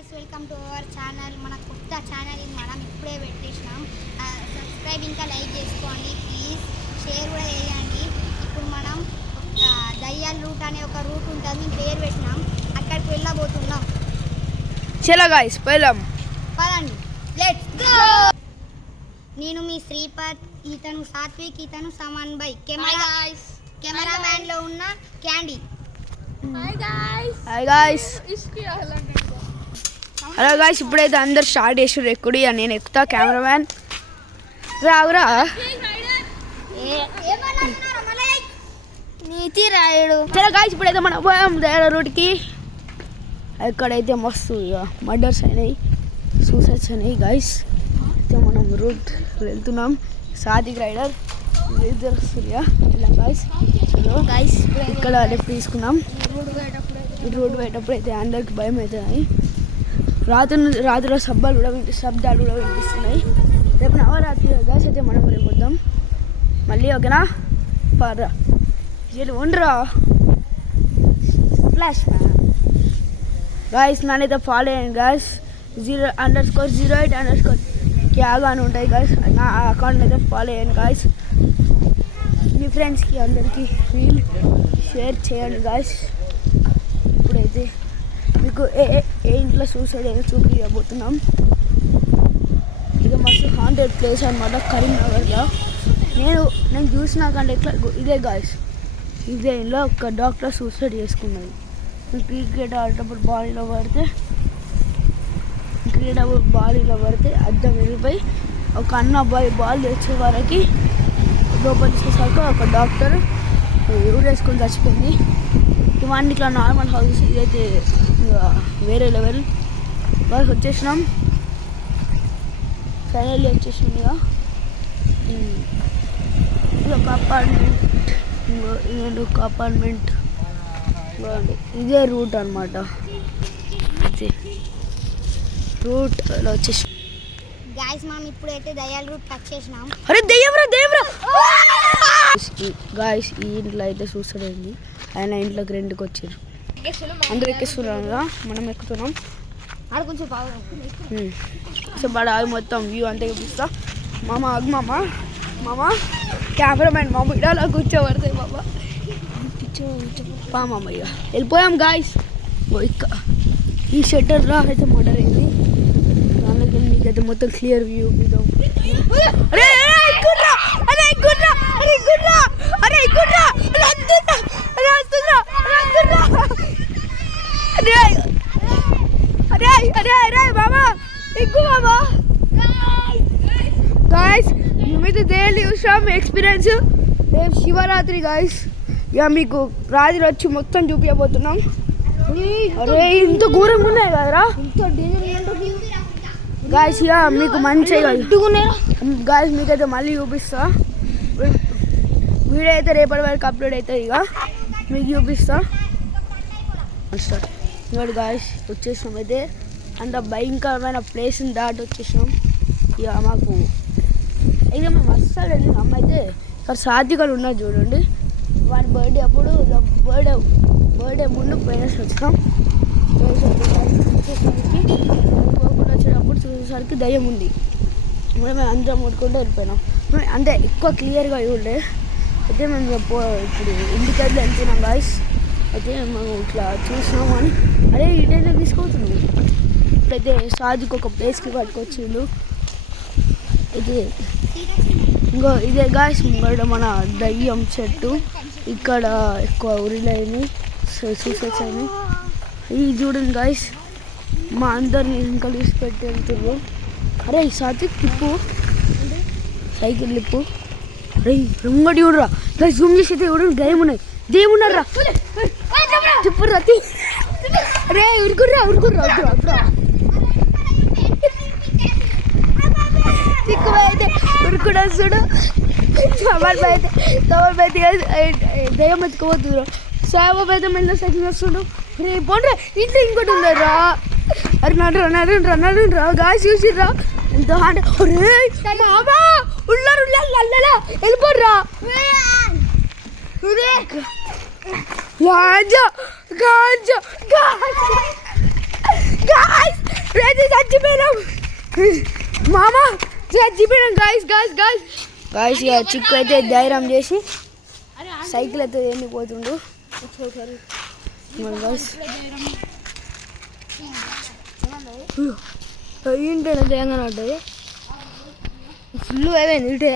Guys welcome to our channel. మన కొత్త channel మనం ఇప్పుడే పెట్టేసినాం. సబ్స్క్రైబ్ ఇంకా లైక్ చేసుకోండి ప్లీజ్, షేర్ కూడా చేయండి. ఇప్పుడు మనం దయ్యాల రూట్ అనే ఒక రూట్ ఉంటుంది, పేరు పెట్టినాం, అక్కడికి వెళ్ళబోతున్నాం. చలో గైస్ పదండి, లెట్స్ గో. నేను మీ శ్రీపత్, ఇతను సాత్విక్, ఇతను సమాన్ బై. కెమెరా మ్యాన్ లో ఉన్న candy. Hi guys. Hello guys, ఇప్పుడైతే అందరు స్టార్ట్ చేసారు ఎక్కుడు. నేను ఎక్కుతా, కెమెరామ్యాన్ రావురా. నీతి రాయుడు. చలో గాయ్స్, ఇప్పుడైతే మనం పోయాం దయాల రూట్కి. ఎక్కడైతే మస్తు మర్డర్స్ అయినాయి, సూసైడ్స్ అయినాయి గాయ్స్. అయితే మనం రూట్ వెళ్తున్నాం. సాదిక్ రైడర్ ఇలా గాయ్స్. గైస్ ఇక్కడ లెఫ్ట్ తీసుకున్నాం. రోడ్ పోయేటప్పుడు అయితే అందరికి భయం అవుతుంది. రాత్రిలో శబ్దాలు కూడా వినిపిస్తున్నాయి. రేపు నవరాత్రి గాయస్. అయితే మనం రేపు వద్దాం మళ్ళీ, ఓకేనా? పర్రా ఉండరా ఫ్లాష్ గాయస్. నన్నైతే ఫాలో అయ్యాను గాయస్. 0_08_ క్యాగా అని ఉంటాయి గాయస్. నా అకౌంట్ అయితే ఫాలో అయ్యాను గాయస్. మీ ఫ్రెండ్స్కి అందరికీ రీల్ షేర్ చేయండి గాయస్. ఇప్పుడైతే మీకు ఏ ఇంట్లో సూసైడ్ అయినా చూపించబోతున్నాం. ఇది మస్తు హాంటెడ్ ప్లేస్ అనమాట కరీంనగర్లో. నేను చూసిన కంటే ఇట్లా ఇదే గాయస్. ఇదే ఇంట్లో ఒక డాక్టర్ సూసైడ్ చేసుకున్నది. క్రికెట్ ఆడేటప్పుడు బాడీలో పడితే అద్దం వెళ్ళిపోయి ఒక అబ్బాయి బాల్ తెచ్చే వరకు లోపల చూసేసరికి ఒక డాక్టర్ ఊరేసుకొని చచ్చిపోయింది. ఇవన్నీ ఇట్లా నార్మల్ హౌసెస్. ఇదైతే వేరే లెవెల్. బాగా వచ్చేసినాం, ఫైనల్లీ వచ్చేసినాం. ఇది ఒక అపార్ట్మెంట్. ఇదే రూట్ అనమాట. రూట్ అలా వచ్చేసి గాయస్ మనం ఇప్పుడైతే దయాల రూట్ టచ్ చేసినాం. అరే దయ్యంరా గాయస్. ఈ ఇంట్లో అయితే సూసైడ్ అయింది. ఆయన ఇంట్లోకి రెండుకి వచ్చారు. అందరూ ఎక్కిస్తున్నారు కదా, మనం ఎక్కుతున్నాం. ఆడ కొంచెం బాగా సో ఆగి మొత్తం వ్యూ అంతా చూపిస్తా. మామ కెమెరామెన్ మామ ఇలా కూర్చోబడతాయి. మామ ఇక వెళ్ళిపోయాం గాయస్. ఈ షట్టర్లో అయితే మర్డర్ అయింది. దానిలోకి మీకైతే మొత్తం క్లియర్ వ్యూ ఇద్దాం. గాయస్ మేమైతే డైలీ చూసాం ఎక్స్పీరియన్స్. రేపు శివరాత్రి గాయస్. ఇక మీకు రాత్రి వచ్చి మొత్తం చూపించబోతున్నాం. అరే ఇంత ఘోరంగా ఉన్నాయి కదరా గాయస్. ఇక మీకు మంచిగా గాయస్ మీకైతే మళ్ళీ చూపిస్తా. వీడియో అయితే రేపటి వరకు అప్లోడ్ అవుతుంది. ఇక మీకు చూపిస్తా. ఇవాడు గాయస్ వచ్చేసినాం. అయితే అంత భయంకరమైన ప్లేస్ని దాటి వచ్చేసినాం. ఇక మాకు అయితే మేము అస్సలు వెళ్ళినాం. అయితే ఇక్కడ సాధ్యతలు ఉన్నాయి చూడండి. వాడి బర్త్డే అప్పుడు బర్త్డే ముందు పోయేసి వచ్చినాం. వచ్చేటప్పుడు చూసేసరికి దయ్యం ఉంది. మేము అందరం ముట్టుకుంటూ వెళ్ళిపోయినాం. అంటే ఎక్కువ క్లియర్గా చూడలే. అయితే మేము ఇప్పుడు ఇంటికైతే వెళ్తున్నాం గాయస్. అయితే మేము ఇట్లా చూసినాం అని అరే ఇటైతే తీసుకొస్తున్నాం. ఇప్పుడైతే సాదికి ఒక ప్లేస్కి పట్టుకొచ్చిండు. అయితే ఇదే గాయస్ ముంగడ మన దయ్యం చెట్టు. ఇక్కడ ఎక్కువ ఉరిలైనవి సూసైడ్స్ అయినాయి. ఇది చూడండి గాయస్. మా అందరిని ఇంకా లిస్ట్ పెట్టి వెళ్తున్నారు. అరే సాత్విక్ తిప్పు, సైకిల్ తిప్పు. అరే రుంగడి చూడరా గాయస్. జూమ్ చేసి అయితే చూడండి దయ్యమున్నాయి. దేవున్నారా తిప్పురా. అరే ఉరుకుర్రా అయితే ఉరుకుడా చూడు. దయ్యం ఎత్తుకోవద్దు. సాయిబాబా అయితే మెల్ల సైకిల్ వస్తుండు. రే పోండ్రా ఇంట్లో ఇంకోటి ఉందరా. అరే నడురా గాయస్ చూసిర్రా ఎంత అంటే ఉన్నారు వెళ్ళిపోర్రా. గాంజా చచ్చిపోయినాం మామ, చచ్చిపోయినాం గాయస్. ఇక చిక్కు అయితే ధైర్యం చేసి సైకిల్ అయితే వెళ్ళిపోతుండు ఏంటంటే తెలంగాణ ఉంటుంది ఫుల్ అయిపోయింది ఇటే.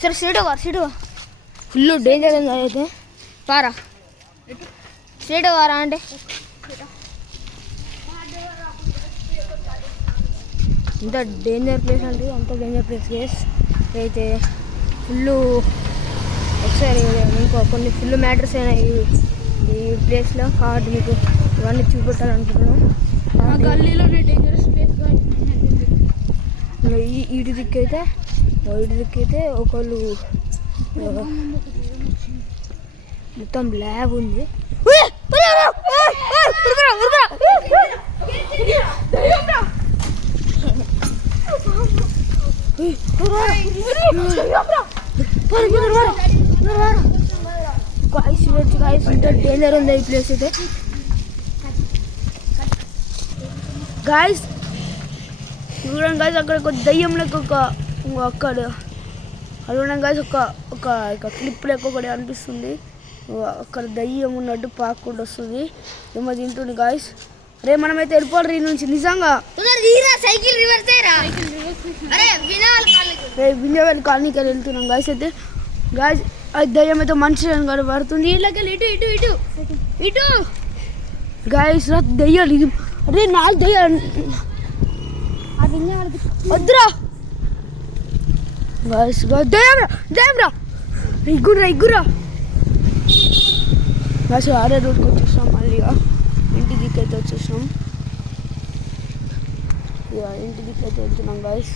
సరే సీటు ఫుల్ డేంజర్ ఉంది అయితే. పారా సీటు వారా అంటే ఇంత డేంజర్ ప్లేస్ అంటే అంత డేంజర్ ప్లేస్ కేస్ అయితే ఫుల్. ఒకసారి మీకు కొన్ని ఫుల్ మ్యాటర్స్ అయినాయి ఈ ప్లేస్లో కాబట్టి మీకు ఇవన్నీ చూపెట్టాలనుకుంటున్నాను. ఇటు దిక్కైతే ఒకళ్ళు మొత్తం ల్యాబ్ ఉంది. ఇంత డేంజర్ ఉంది ఈ ప్లేస్ అయితే గాయస్. చూడండి గాయస్, అక్కడ ఒక దయ్యం లెక్క అక్కడ అది చూడండి గాయస్, ఒక క్లిప్ లెక్క ఒకటి అనిపిస్తుంది. అక్కడ దయ్యం ఉన్నట్టు పాక్కుండా వస్తుంది, ఏమో తింటుంది గాయస్. రే మనమైతే వెళ్ళిపోవాలి రీ నుంచి నిజంగా. సైకిల్ రివర్స్ వినేవాళ్ళు కాలనీకి వెళ్తున్నాం గాయస్. అయితే గాయస్ అది దయ్యం అయితే మనిషి పడుతుంది. ఇటు గాయస్ రా దయ్యాలు. ఇది అరే 4 దయ్యాలు వద్దురా గాయస్. దయ్యంరా ఇగ్గురా గాయస్. ఆరే రోడ్కి వచ్చేసినాం మళ్ళీగా ఇంటి దిక్కైతే వచ్చేసినాం. ఇంటి దిక్కైతే వెళ్తున్నాం గాయస్.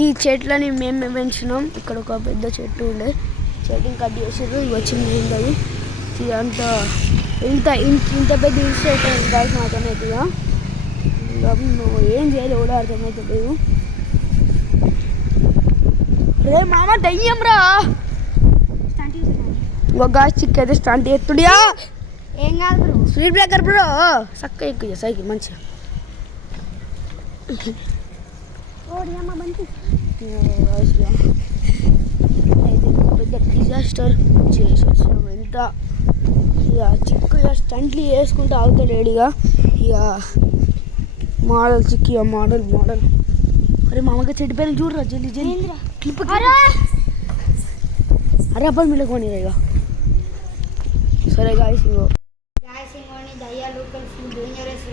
ఈ చెట్లని మేమే పెంచినాం. ఇక్కడ ఒక పెద్ద చెట్టు ఉండే, చెట్టుని కట్ చేసారు, ఇవి వచ్చింది ఉంటుంది. ఇదంతా ఇంత పెద్ద ఇన్స్టేట్ అయింది గాయస్ నాకనైతే. నువ్వు ఏం చేయాలి కూడా అర్థమైతే లేదు. రే మామ దయ్యం రా. ఇంకొక చిక్ అయితే స్టంట్ ఎత్తుడియా. ఏం కాదు స్పీడ్ బ్రేకర్ బ్రో. చక్క ఎక్కువ సైకిల్ మంచిగా. పెద్ద డిజాస్టర్ చేసి వచ్చినాం. ఎంత ఇక చిక్కుగా స్టంట్లు వేసుకుంటూ అవుతాడు ఏడిగా. ఇక మోడల్ చిక్కి మోడల్. అరే మామగా చెడిపోయిన చూడరా జల్లి క్లిప్. అరే అబ్బాయి మిళ్ళకొని ఇక సరే గాయస్. దయ్యాలు డేంజరస్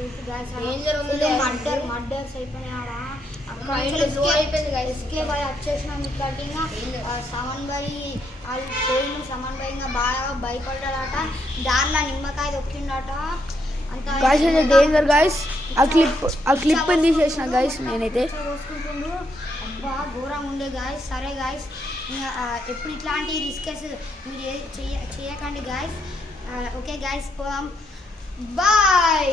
మర్డర్స్ అయిపోయినాడా. ఎస్కే బాయ్ వచ్చేసినాం ఇక్కడికి. సమన్ బాయ్ వాళ్ళు పోయిన సమన్ బాయ్ ఇంకా బాగా భయపడ్డాడట. దానిలో నిమ్మకాయ దొక్కిండట. గాయస్ అయితే డేంజర్ గాయస్. ఆ క్లిప్ తీసేసిన గాయస్ నేనైతే. కోసుకుంటుండు అబ్బా ఘోరంగా ఉండే గాయస్. సరే గాయస్, ఎప్పుడు ఇట్లాంటి రిస్కెస్ మీరు చేయకండి గాయస్. ఓకే గాయస్, పోదాం. బాయ్.